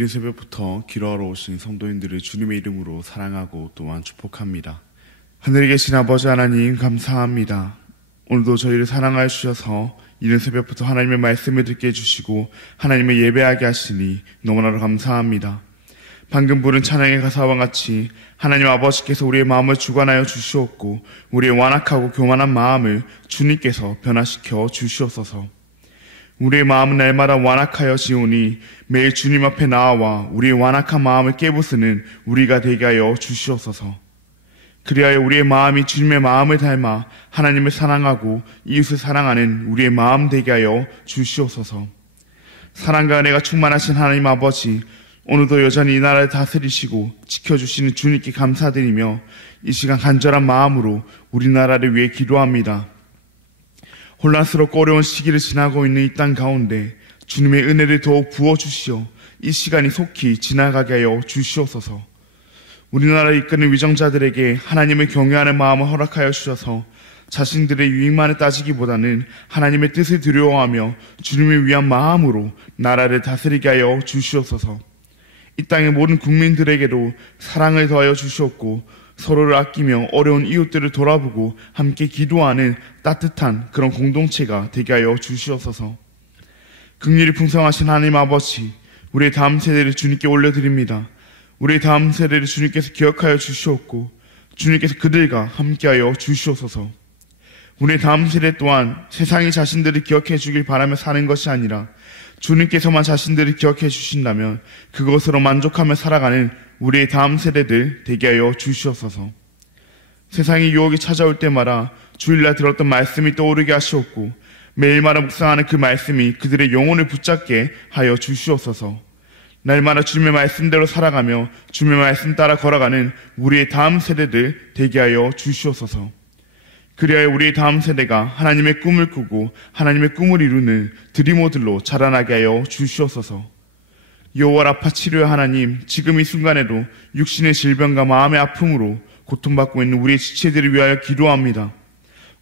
이른 새벽부터 기도하러 오신 성도님들을 주님의 이름으로 사랑하고 또한 축복합니다. 하늘에 계신 아버지 하나님 감사합니다. 오늘도 저희를 사랑하여 주셔서 이른 새벽부터 하나님의 말씀을 듣게 해주시고 하나님을 예배하게 하시니 너무나도 감사합니다. 방금 부른 찬양의 가사와 같이 하나님 아버지께서 우리의 마음을 주관하여 주시옵고 우리의 완악하고 교만한 마음을 주님께서 변화시켜 주시옵소서. 우리의 마음은 날마다 완악하여 지오니 매일 주님 앞에 나와 우리의 완악한 마음을 깨부수는 우리가 되게 하여 주시옵소서. 그리하여 우리의 마음이 주님의 마음을 닮아 하나님을 사랑하고 이웃을 사랑하는 우리의 마음 되게 하여 주시옵소서. 사랑과 은혜가 충만하신 하나님 아버지, 오늘도 여전히 이 나라를 다스리시고 지켜주시는 주님께 감사드리며 이 시간 간절한 마음으로 우리나라를 위해 기도합니다. 혼란스럽고 어려운 시기를 지나고 있는 이 땅 가운데 주님의 은혜를 더욱 부어주시어 이 시간이 속히 지나가게 하여 주시옵소서. 우리나라를 이끄는 위정자들에게 하나님을 경외하는 마음을 허락하여 주셔서 자신들의 유익만을 따지기보다는 하나님의 뜻을 두려워하며 주님을 위한 마음으로 나라를 다스리게 하여 주시옵소서. 이 땅의 모든 국민들에게도 사랑을 더하여 주시옵고 서로를 아끼며 어려운 이웃들을 돌아보고 함께 기도하는 따뜻한 그런 공동체가 되게 하여 주시옵소서. 긍휼이 풍성하신 하나님 아버지, 우리의 다음 세대를 주님께 올려드립니다. 우리의 다음 세대를 주님께서 기억하여 주시옵고 주님께서 그들과 함께하여 주시옵소서. 우리의 다음 세대 또한 세상이 자신들을 기억해 주길 바라며 사는 것이 아니라 주님께서만 자신들을 기억해 주신다면 그것으로 만족하며 살아가는 우리의 다음 세대들 되게 하여 주시옵소서. 세상의 유혹이 찾아올 때마다 주일날 들었던 말씀이 떠오르게 하시옵고 매일마다 묵상하는 그 말씀이 그들의 영혼을 붙잡게 하여 주시옵소서. 날마다 주님의 말씀대로 살아가며 주님의 말씀 따라 걸어가는 우리의 다음 세대들 되게 하여 주시옵소서. 그리하여 우리의 다음 세대가 하나님의 꿈을 꾸고 하나님의 꿈을 이루는 드리모들로 자라나게 하여 주시옵소서. 여호와 라파 치료의 하나님, 지금 이 순간에도 육신의 질병과 마음의 아픔으로 고통받고 있는 우리의 지체들을 위하여 기도합니다.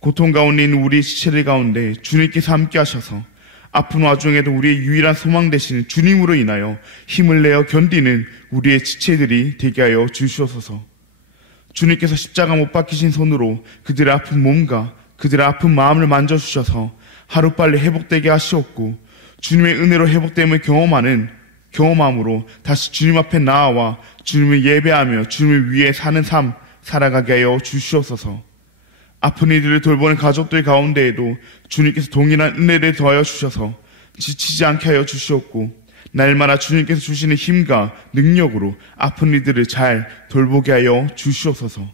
고통 가운데 있는 우리의 지체들 가운데 주님께서 함께 하셔서 아픈 와중에도 우리의 유일한 소망 되시는 주님으로 인하여 힘을 내어 견디는 우리의 지체들이 되게 하여 주시옵소서. 주님께서 십자가 못 박히신 손으로 그들의 아픈 몸과 그들의 아픈 마음을 만져주셔서 하루빨리 회복되게 하시옵고 주님의 은혜로 회복됨을 경험함으로 다시 주님 앞에 나아와 주님을 예배하며 주님을 위해 사는 삶 살아가게 하여 주시옵소서. 아픈 이들을 돌보는 가족들 가운데에도 주님께서 동일한 은혜를 더하여 주셔서 지치지 않게 하여 주시옵고 날마다 주님께서 주시는 힘과 능력으로 아픈 이들을 잘 돌보게 하여 주시옵소서.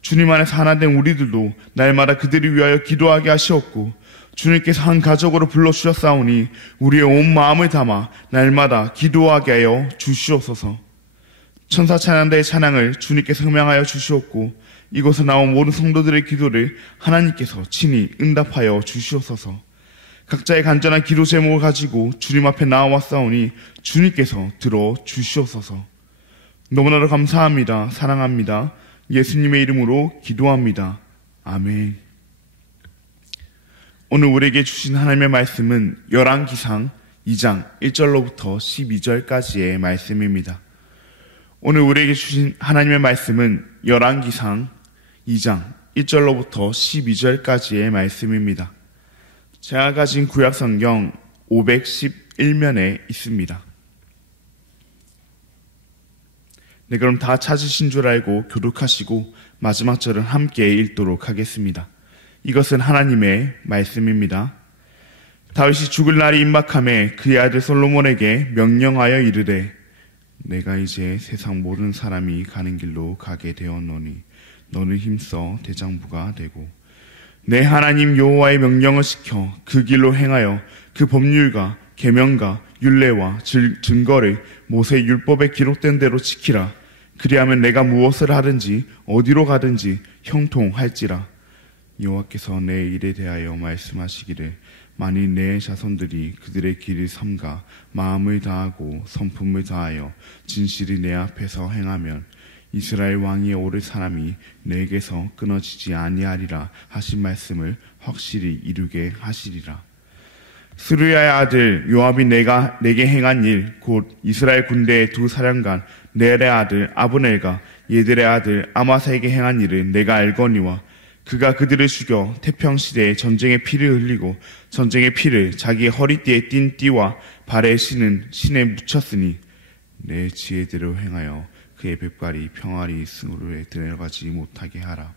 주님 안에서 하나 된 우리들도 날마다 그들을 위하여 기도하게 하시옵고 주님께서 한 가족으로 불러주셨사오니 우리의 온 마음을 담아 날마다 기도하게 하여 주시옵소서. 천사 찬양대의 찬양을 주님께서 흥명하여 주시옵고 이곳에 나온 모든 성도들의 기도를 하나님께서 친히 응답하여 주시옵소서. 각자의 간절한 기도 제목을 가지고 주님 앞에 나와왔사오니 주님께서 들어주시옵소서. 너무나도 감사합니다. 사랑합니다. 예수님의 이름으로 기도합니다. 아멘. 오늘 우리에게 주신 하나님의 말씀은 열왕기상 2장 1절로부터 12절까지의 말씀입니다. 오늘 우리에게 주신 하나님의 말씀은 열왕기상 2장 1절로부터 12절까지의 말씀입니다. 제가 가진 구약성경 511면에 있습니다. 네, 그럼 다 찾으신 줄 알고 교독하시고 마지막 절은 함께 읽도록 하겠습니다. 이것은 하나님의 말씀입니다. 다윗이 죽을 날이 임박함에 그의 아들 솔로몬에게 명령하여 이르되 내가 이제 세상 모든 사람이 가는 길로 가게 되었노니 너는 힘써 대장부가 되고 내 하나님 여호와의 명령을 지켜 그 길로 행하여 그 법률과 계명과 율례와 증거를 모세 율법에 기록된 대로 지키라. 그리하면 내가 무엇을 하든지 어디로 가든지 형통할지라. 여호와께서 내 일에 대하여 말씀하시기를 만일 내 자손들이 그들의 길을 삼가 마음을 다하고 성품을 다하여 진실이 내 앞에서 행하면 이스라엘 왕위에 오를 사람이 내게서 끊어지지 아니하리라 하신 말씀을 확실히 이루게 하시리라. 스루야의 아들 요압이 내게 행한 일, 곧 이스라엘 군대의 두 사령관 넬의 아들 아브넬과 예들의 아들 아마사에게 행한 일은 내가 알거니와 그가 그들을 죽여 태평시대에 전쟁의 피를 흘리고 전쟁의 피를 자기의 허리띠에 띤 띠와 발에 신은 신에 묻혔으니 내 지혜대로 행하여 그의 백발이 평안히 스무르에 들어가지 못하게 하라.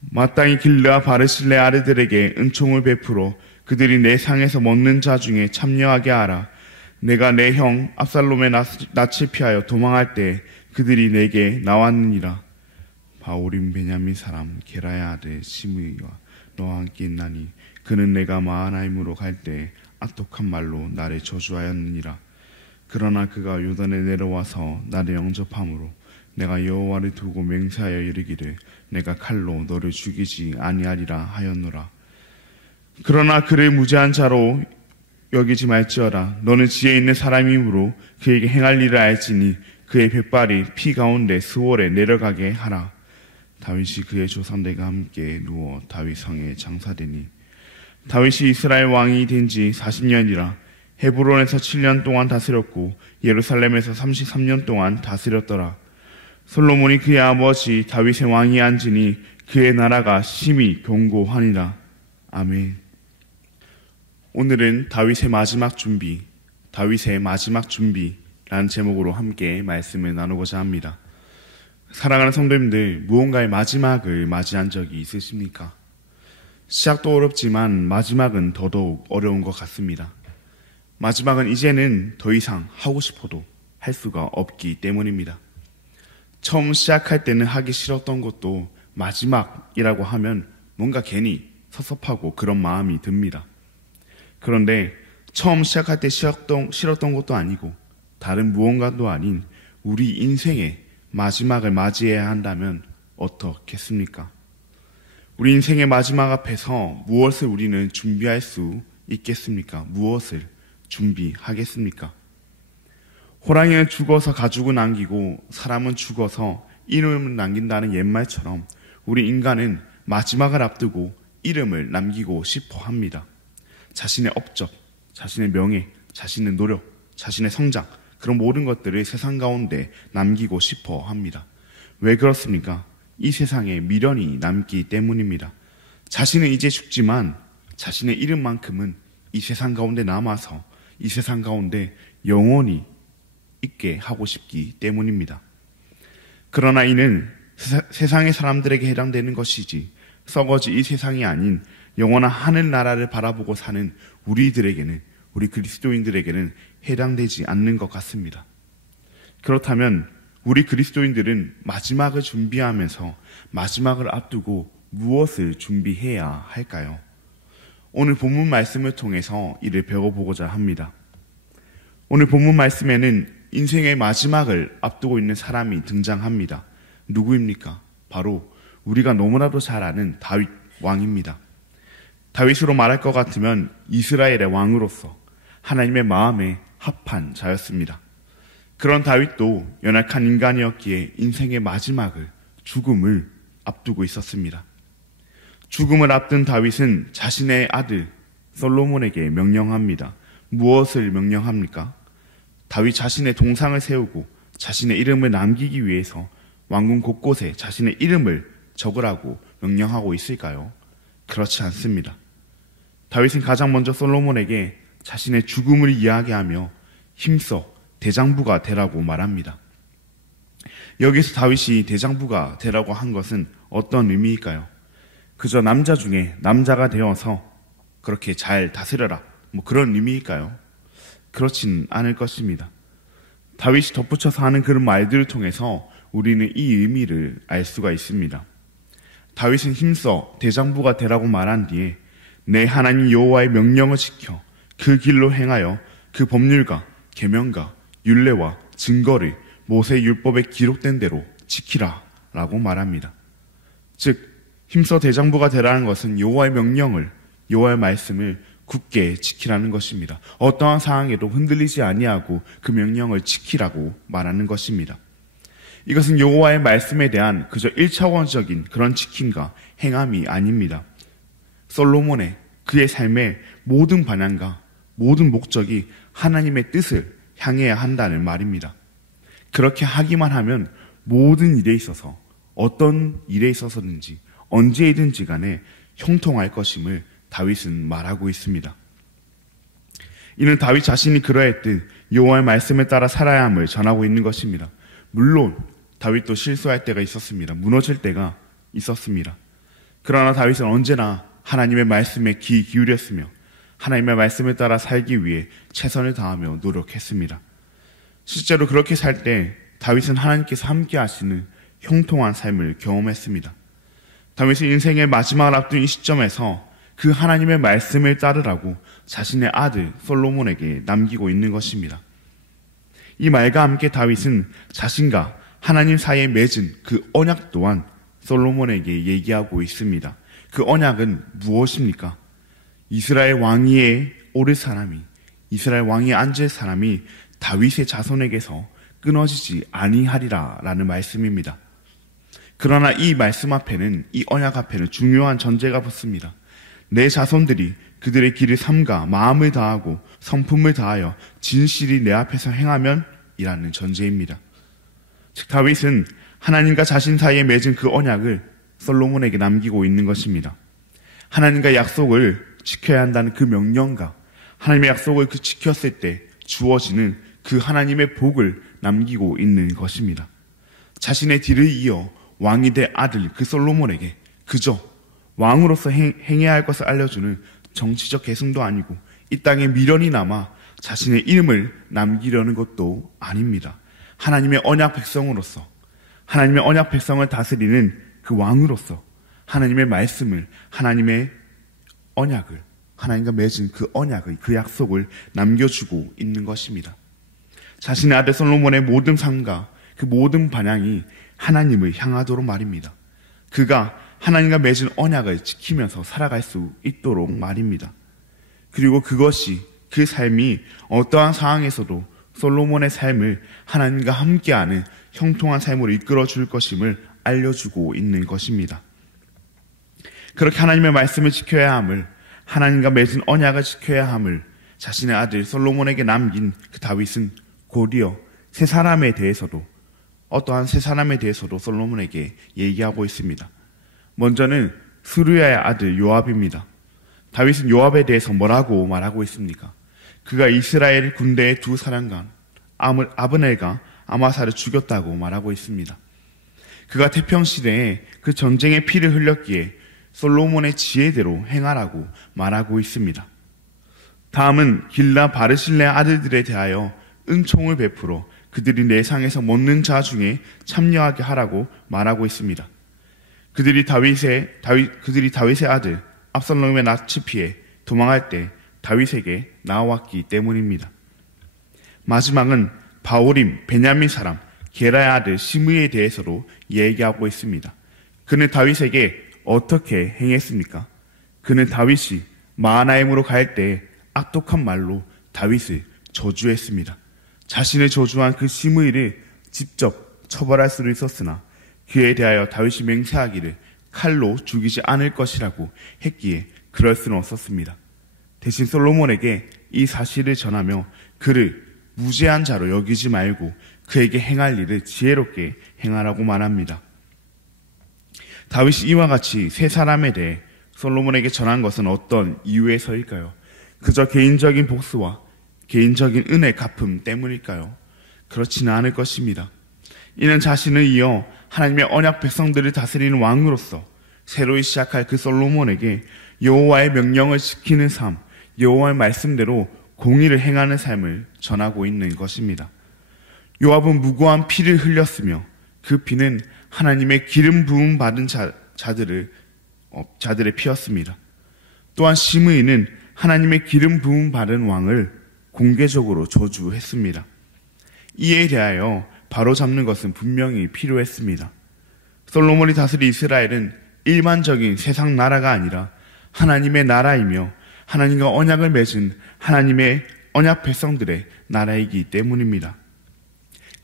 마땅히 길르아 바르실레 아르들에게 은총을 베풀어 그들이 내 상에서 먹는 자 중에 참여하게 하라. 내가 내 형 압살롬의 낯을 피하여 도망할 때 그들이 내게 나왔느니라. 바오림 베냐민 사람 게라의 아들 시므이와 너와 함께 있나니 그는 내가 마하나임으로 갈 때 악독한 말로 나를 저주하였느니라. 그러나 그가 요단에 내려와서 나를 영접함으로 내가 여호와를 두고 맹세하여 이르기를 내가 칼로 너를 죽이지 아니하리라 하였노라. 그러나 그를 무죄한 자로 여기지 말지어다. 너는 지혜 있는 사람이므로 그에게 행할 일을 알지니 그의 백발이 피 가운데 스월에 내려가게 하라. 다윗이 그의 조상들과 함께 누워 다윗 성에 장사되니 다윗이 이스라엘 왕이 된 지 40년이라. 헤브론에서 7년 동안 다스렸고 예루살렘에서 33년 동안 다스렸더라. 솔로몬이 그의 아버지 다윗의 왕이 앉으니 그의 나라가 심히 견고하니라. 아멘. 오늘은 다윗의 마지막 준비라는 제목으로 함께 말씀을 나누고자 합니다. 사랑하는 성도님들, 무언가의 마지막을 맞이한 적이 있으십니까? 시작도 어렵지만 마지막은 더더욱 어려운 것 같습니다. 마지막은 이제는 더 이상 하고 싶어도 할 수가 없기 때문입니다. 처음 시작할 때는 하기 싫었던 것도 마지막이라고 하면 뭔가 괜히 섭섭하고 그런 마음이 듭니다. 그런데 처음 시작할 때 싫었던 것도 아니고 다른 무언가도 아닌 우리 인생의 마지막을 맞이해야 한다면 어떻겠습니까? 우리 인생의 마지막 앞에서 무엇을 우리는 준비할 수 있겠습니까? 무엇을 준비하겠습니까? 호랑이는 죽어서 가죽을 남기고 사람은 죽어서 이름을 남긴다는 옛말처럼 우리 인간은 마지막을 앞두고 이름을 남기고 싶어 합니다. 자신의 업적, 자신의 명예, 자신의 노력, 자신의 성장, 그런 모든 것들을 세상 가운데 남기고 싶어 합니다. 왜 그렇습니까? 이 세상에 미련이 남기 때문입니다. 자신은 이제 죽지만 자신의 이름만큼은 이 세상 가운데 남아서 이 세상 가운데 영원히 있게 하고 싶기 때문입니다. 그러나 이는 세상의 사람들에게 해당되는 것이지 썩어지 이 세상이 아닌 영원한 하늘나라를 바라보고 사는 우리들에게는, 우리 그리스도인들에게는 해당되지 않는 것 같습니다. 그렇다면 우리 그리스도인들은 마지막을 준비하면서 마지막을 앞두고 무엇을 준비해야 할까요? 오늘 본문 말씀을 통해서 이를 배워보고자 합니다. 오늘 본문 말씀에는 인생의 마지막을 앞두고 있는 사람이 등장합니다. 누구입니까? 바로 우리가 너무나도 잘 아는 다윗 왕입니다. 다윗으로 말할 것 같으면 이스라엘의 왕으로서 하나님의 마음에 합한 자였습니다. 그런 다윗도 연약한 인간이었기에 인생의 마지막을, 죽음을 앞두고 있었습니다. 죽음을 앞둔 다윗은 자신의 아들 솔로몬에게 명령합니다. 무엇을 명령합니까? 다윗 자신의 동상을 세우고 자신의 이름을 남기기 위해서 왕궁 곳곳에 자신의 이름을 적으라고 명령하고 있을까요? 그렇지 않습니다. 다윗은 가장 먼저 솔로몬에게 자신의 죽음을 이야기하며 힘써 대장부가 되라고 말합니다. 여기서 다윗이 대장부가 되라고 한 것은 어떤 의미일까요? 그저 남자 중에 남자가 되어서 그렇게 잘 다스려라, 그런 의미일까요? 그렇진 않을 것입니다. 다윗이 덧붙여서 하는 그런 말들을 통해서 우리는 이 의미를 알 수가 있습니다. 다윗은 힘써 대장부가 되라고 말한 뒤에 내 하나님 여호와의 명령을 지켜 그 길로 행하여 그 법률과 계명과 율례와 증거를 모세 율법에 기록된 대로 지키라 라고 말합니다. 즉 힘써 대장부가 되라는 것은 여호와의 명령을, 여호와의 말씀을 굳게 지키라는 것입니다. 어떠한 상황에도 흔들리지 아니하고 그 명령을 지키라고 말하는 것입니다. 이것은 여호와의 말씀에 대한 그저 1차원적인 그런 지킴과 행함이 아닙니다. 솔로몬의 그의 삶의 모든 방향과 모든 목적이 하나님의 뜻을 향해야 한다는 말입니다. 그렇게 하기만 하면 모든 일에 있어서 어떤 일에 있어서든지 언제든지 간에 형통할 것임을 다윗은 말하고 있습니다. 이는 다윗 자신이 그러했듯 여호와의 말씀에 따라 살아야 함을 전하고 있는 것입니다. 물론 다윗도 실수할 때가 있었습니다. 무너질 때가 있었습니다. 그러나 다윗은 언제나 하나님의 말씀에 귀 기울였으며 하나님의 말씀에 따라 살기 위해 최선을 다하며 노력했습니다. 실제로 그렇게 살 때 다윗은 하나님께서 함께 하시는 형통한 삶을 경험했습니다. 다윗은 인생의 마지막을 앞둔 이 시점에서 그 하나님의 말씀을 따르라고 자신의 아들 솔로몬에게 남기고 있는 것입니다. 이 말과 함께 다윗은 자신과 하나님 사이에 맺은 그 언약 또한 솔로몬에게 얘기하고 있습니다. 그 언약은 무엇입니까? 이스라엘 왕위에 오를 사람이, 이스라엘 왕위에 앉을 사람이 다윗의 자손에게서 끊어지지 아니하리라 라는 말씀입니다. 그러나 이 말씀 앞에는, 이 언약 앞에는 중요한 전제가 붙습니다. 내 자손들이 그들의 길을 삼가 마음을 다하고 성품을 다하여 진실이 내 앞에서 행하면 이라는 전제입니다. 즉 다윗은 하나님과 자신 사이에 맺은 그 언약을 솔로몬에게 남기고 있는 것입니다. 하나님과 약속을 지켜야 한다는 그 명령과 하나님의 약속을 지켰을 때 주어지는 그 하나님의 복을 남기고 있는 것입니다. 자신의 뒤를 이어 왕이 될 아들 그 솔로몬에게 그저 왕으로서 행해야 할 것을 알려주는 정치적 계승도 아니고 이 땅에 미련이 남아 자신의 이름을 남기려는 것도 아닙니다. 하나님의 언약 백성으로서, 하나님의 언약 백성을 다스리는 그 왕으로서 하나님의 말씀을, 하나님의 언약을, 하나님과 맺은 그 언약의 그 약속을 남겨주고 있는 것입니다. 자신의 아들 솔로몬의 모든 삶과 그 모든 방향이 하나님을 향하도록 말입니다. 그가 하나님과 맺은 언약을 지키면서 살아갈 수 있도록 말입니다. 그리고 그것이, 그 삶이 어떠한 상황에서도 솔로몬의 삶을 하나님과 함께하는 형통한 삶으로 이끌어 줄 것임을 알려주고 있는 것입니다. 그렇게 하나님의 말씀을 지켜야 함을, 하나님과 맺은 언약을 지켜야 함을 자신의 아들 솔로몬에게 남긴 그 다윗은 곧이어 세 사람에 대해서도, 어떠한 세 사람에 대해서도 솔로몬에게 얘기하고 있습니다. 먼저는 스루야의 아들 요압입니다. 다윗은 요압에 대해서 뭐라고 말하고 있습니까? 그가 이스라엘 군대의 두 사령관 아브넬과 아마사를 죽였다고 말하고 있습니다. 그가 태평시대에 그 전쟁의 피를 흘렸기에 솔로몬의 지혜대로 행하라고 말하고 있습니다. 다음은 길라 바르실레 아들들에 대하여 은총을 베풀어 그들이 내상에서 먹는 자 중에 참여하게 하라고 말하고 있습니다. 그들이 다윗의 아들 압살롬의 낯을 피해 도망할 때 다윗에게 나왔기 때문입니다. 마지막은 바오림 베냐민 사람 게라의 아들 시므이에 대해서도 얘기하고 있습니다. 그는 다윗에게 어떻게 행했습니까? 그는 다윗이 마하나임으로 갈 때 악독한 말로 다윗을 저주했습니다. 자신을 저주한 그 시므이를 직접 처벌할 수도 있었으나 그에 대하여 다윗이 맹세하기를 칼로 죽이지 않을 것이라고 했기에 그럴 수는 없었습니다. 대신 솔로몬에게 이 사실을 전하며 그를 무죄한 자로 여기지 말고 그에게 행할 일을 지혜롭게 행하라고 말합니다. 다윗이 이와 같이 세 사람에 대해 솔로몬에게 전한 것은 어떤 이유에서일까요? 그저 개인적인 복수와 개인적인 은혜 갚음 때문일까요? 그렇지는 않을 것입니다. 이는 자신을 이어 하나님의 언약 백성들을 다스리는 왕으로서 새로이 시작할 그 솔로몬에게 여호와의 명령을 지키는 삶, 여호와의 말씀대로 공의를 행하는 삶을 전하고 있는 것입니다. 요압은 무고한 피를 흘렸으며 그 피는 하나님의 기름 부음 받은 자들의 피였습니다. 또한 시므이는 하나님의 기름 부음 받은 왕을 공개적으로 저주했습니다. 이에 대하여 바로잡는 것은 분명히 필요했습니다. 솔로몬이 다스린 이스라엘은 일반적인 세상 나라가 아니라 하나님의 나라이며 하나님과 언약을 맺은 하나님의 언약 백성들의 나라이기 때문입니다.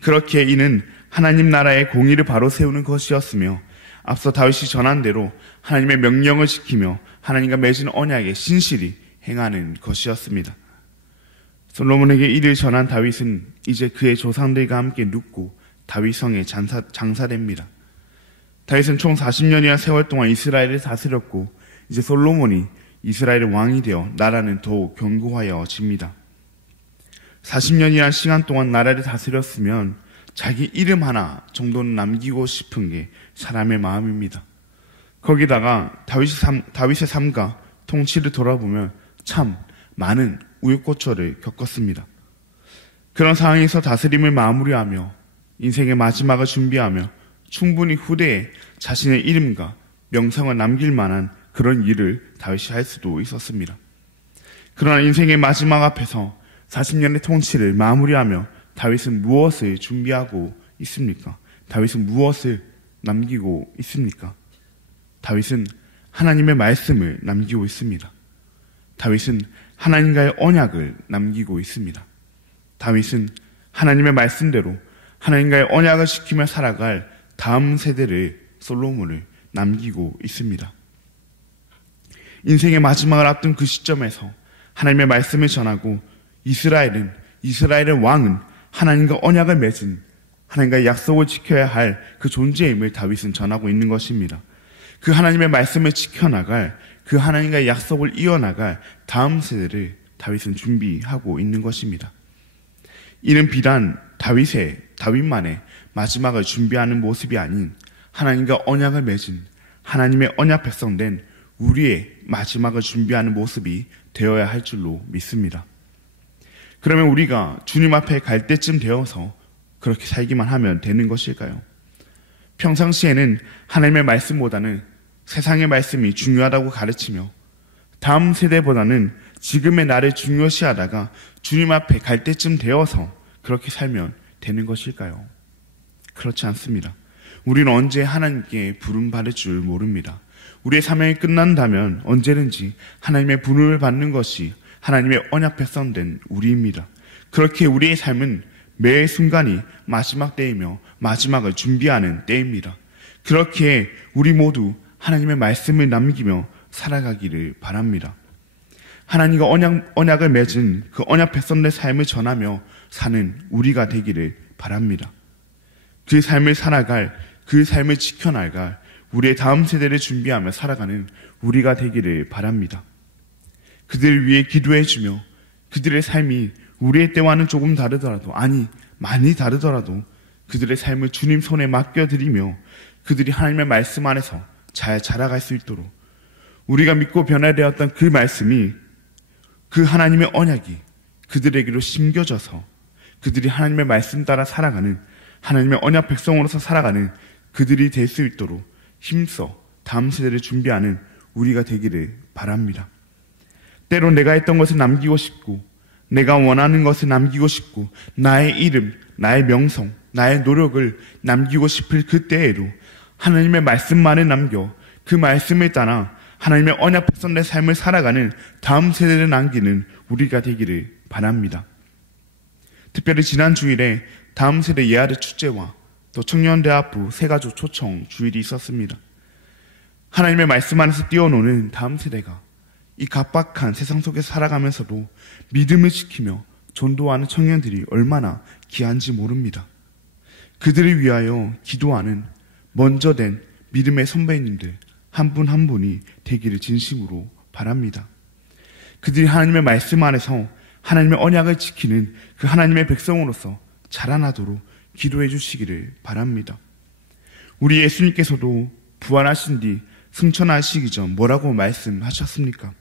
그렇기에 이는 하나님 나라의 공의를 바로 세우는 것이었으며 앞서 다윗이 전한 대로 하나님의 명령을 지키며 하나님과 맺은 언약에 신실히 행하는 것이었습니다. 솔로몬에게 이를 전한 다윗은 이제 그의 조상들과 함께 눕고 다윗성에 장사됩니다. 다윗은 총 40년이나 세월 동안 이스라엘을 다스렸고 이제 솔로몬이 이스라엘의 왕이 되어 나라는 더욱 견고하여집니다. 40년이라는 시간 동안 나라를 다스렸으면 자기 이름 하나 정도는 남기고 싶은 게 사람의 마음입니다. 거기다가 다윗의 삶과 통치를 돌아보면 참 많은 우여곡절을 겪었습니다. 그런 상황에서 다스림을 마무리하며 인생의 마지막을 준비하며 충분히 후대에 자신의 이름과 명성을 남길 만한 그런 일을 다윗이 할 수도 있었습니다. 그러나 인생의 마지막 앞에서 40년의 통치를 마무리하며 다윗은 무엇을 준비하고 있습니까? 다윗은 무엇을 남기고 있습니까? 다윗은 하나님의 말씀을 남기고 있습니다. 다윗은 하나님과의 언약을 남기고 있습니다. 다윗은 하나님의 말씀대로 하나님과의 언약을 지키며 살아갈 다음 세대를 솔로몬을 남기고 있습니다. 인생의 마지막을 앞둔 그 시점에서 하나님의 말씀을 전하고 이스라엘의 왕은 하나님과 언약을 맺은 하나님과의 약속을 지켜야 할 그 존재임을 다윗은 전하고 있는 것입니다. 그 하나님의 말씀을 지켜나갈, 그 하나님과의 약속을 이어나갈 다음 세대를 다윗은 준비하고 있는 것입니다. 이는 비단 다윗만의 마지막을 준비하는 모습이 아닌 하나님과 언약을 맺은 하나님의 언약 백성된 우리의 마지막을 준비하는 모습이 되어야 할 줄로 믿습니다. 그러면 우리가 주님 앞에 갈 때쯤 되어서 그렇게 살기만 하면 되는 것일까요? 평상시에는 하나님의 말씀보다는 세상의 말씀이 중요하다고 가르치며 다음 세대보다는 지금의 나를 중요시하다가 주님 앞에 갈 때쯤 되어서 그렇게 살면 되는 것일까요? 그렇지 않습니다. 우리는 언제 하나님께 부름받을 줄 모릅니다. 우리의 사명이 끝난다면 언제든지 하나님의 부름을 받는 것이 하나님의 언약 백성된 우리입니다. 그렇게 우리의 삶은 매 순간이 마지막 때이며 마지막을 준비하는 때입니다. 그렇게 우리 모두 하나님의 말씀을 남기며 살아가기를 바랍니다. 하나님과 언약을 맺은 그 언약 백성들의 삶을 전하며 사는 우리가 되기를 바랍니다. 그 삶을 살아갈, 그 삶을 지켜나갈 우리의 다음 세대를 준비하며 살아가는 우리가 되기를 바랍니다. 그들을 위해 기도해주며 그들의 삶이 우리의 때와는 조금 다르더라도, 아니 많이 다르더라도 그들의 삶을 주님 손에 맡겨드리며 그들이 하나님의 말씀 안에서 잘 자라갈 수 있도록 우리가 믿고 변화되었던 그 말씀이, 그 하나님의 언약이 그들에게로 심겨져서 그들이 하나님의 말씀 따라 살아가는, 하나님의 언약 백성으로서 살아가는 그들이 될 수 있도록 힘써 다음 세대를 준비하는 우리가 되기를 바랍니다. 때로 내가 했던 것을 남기고 싶고, 내가 원하는 것을 남기고 싶고, 나의 이름, 나의 명성, 나의 노력을 남기고 싶을 그때에도 하나님의 말씀만을 남겨 그 말씀을 따라 하나님의 언약 백성의 삶을 살아가는 다음 세대를 남기는 우리가 되기를 바랍니다. 특별히 지난 주일에 다음 세대 예아르 축제와 또 청년대학부 새가족 초청 주일이 있었습니다. 하나님의 말씀 안에서 뛰어노는 다음 세대가 이 각박한 세상 속에서 살아가면서도 믿음을 지키며 전도하는 청년들이 얼마나 귀한지 모릅니다. 그들을 위하여 기도하는 먼저 된 믿음의 선배님들 한 분 한 분이 되기를 진심으로 바랍니다. 그들이 하나님의 말씀 안에서 하나님의 언약을 지키는 그 하나님의 백성으로서 자라나도록 기도해 주시기를 바랍니다. 우리 예수님께서도 부활하신 뒤 승천하시기 전 뭐라고 말씀하셨습니까?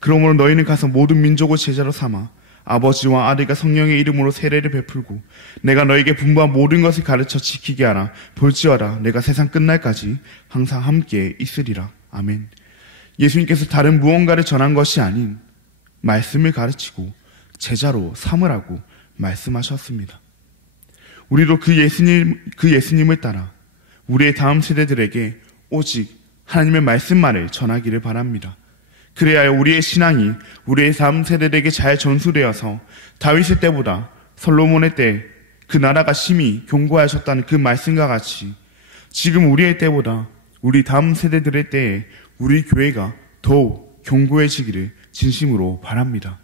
그러므로 너희는 가서 모든 민족을 제자로 삼아 아버지와 아들과 성령의 이름으로 세례를 베풀고 내가 너에게 분부한 모든 것을 가르쳐 지키게 하라. 볼지어다 내가 세상 끝날까지 항상 함께 있으리라. 아멘. 예수님께서 다른 무언가를 전한 것이 아닌 말씀을 가르치고 제자로 삼으라고 말씀하셨습니다. 우리도 그 예수님을 따라 우리의 다음 세대들에게 오직 하나님의 말씀만을 전하기를 바랍니다. 그래야 우리의 신앙이 우리의 다음 세대들에게 잘 전수되어서 다윗의 때보다 솔로몬의 때 그 나라가 심히 견고하셨다는 그 말씀과 같이 지금 우리의 때보다 우리 다음 세대들의 때에 우리 교회가 더욱 견고해지기를 진심으로 바랍니다.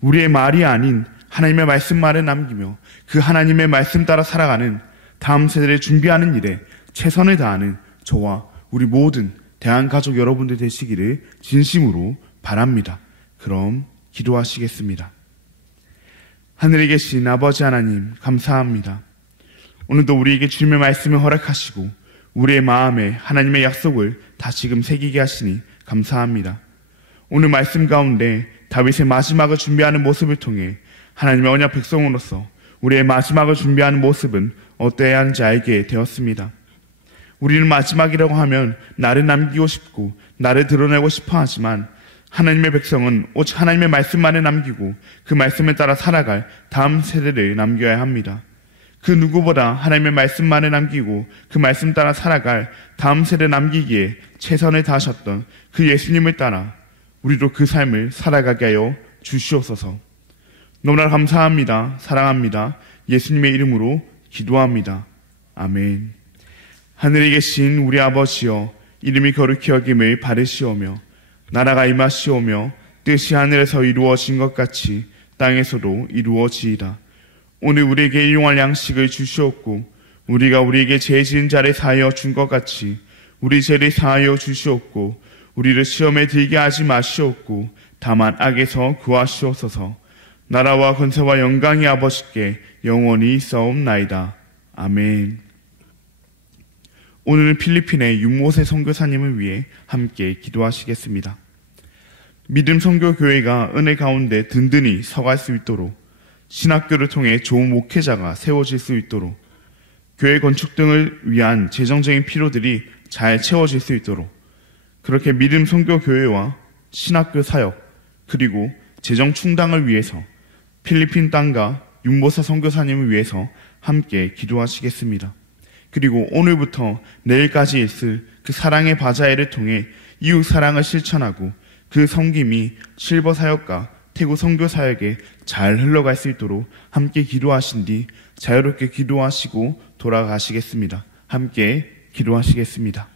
우리의 말이 아닌 하나님의 말씀만을 남기며 그 하나님의 말씀 따라 살아가는 다음 세대를 준비하는 일에 최선을 다하는 저와 우리 모든 대한가족 여러분들 되시기를 진심으로 바랍니다. 그럼 기도하시겠습니다. 하늘에 계신 아버지 하나님, 감사합니다. 오늘도 우리에게 주님의 말씀을 허락하시고 우리의 마음에 하나님의 약속을 다시금 새기게 하시니 감사합니다. 오늘 말씀 가운데 다윗의 마지막을 준비하는 모습을 통해 하나님의 언약 백성으로서 우리의 마지막을 준비하는 모습은 어떠해야 하는지 알게 되었습니다. 우리는 마지막이라고 하면 나를 남기고 싶고 나를 드러내고 싶어 하지만 하나님의 백성은 오직 하나님의 말씀만을 남기고 그 말씀에 따라 살아갈 다음 세대를 남겨야 합니다. 그 누구보다 하나님의 말씀만을 남기고 그 말씀 따라 살아갈 다음 세대 남기기에 최선을 다하셨던 그 예수님을 따라 우리도 그 삶을 살아가게 하여 주시옵소서. 너무나 감사합니다. 사랑합니다. 예수님의 이름으로 기도합니다. 아멘. 하늘에 계신 우리 아버지여, 이름이 거룩히 여김을 바르시오며 나라가 임하시오며 뜻이 하늘에서 이루어진 것 같이 땅에서도 이루어지이다. 오늘 우리에게 일용할 양식을 주시옵고 우리가 우리에게 죄 지은 자를 사하여 준 것 같이 우리 죄를 사하여 주시옵고 우리를 시험에 들게 하지 마시옵고 다만 악에서 구하시옵소서. 나라와 권세와 영광이 아버지께 영원히 있사옵나이다. 아멘. 오늘은 필리핀의 윤모세 선교사님을 위해 함께 기도하시겠습니다. 믿음 선교교회가 은혜 가운데 든든히 서갈 수 있도록 신학교를 통해 좋은 목회자가 세워질 수 있도록 교회 건축 등을 위한 재정적인 필요들이 잘 채워질 수 있도록 그렇게 믿음 선교교회와 신학교 사역 그리고 재정 충당을 위해서 필리핀 땅과 윤모세 선교사님을 위해서 함께 기도하시겠습니다. 그리고 오늘부터 내일까지 있을 그 사랑의 바자회를 통해 이웃 사랑을 실천하고 그 섬김이 실버 사역과 태국 선교 사역에 잘 흘러갈 수 있도록 함께 기도하신 뒤 자유롭게 기도하시고 돌아가시겠습니다. 함께 기도하시겠습니다.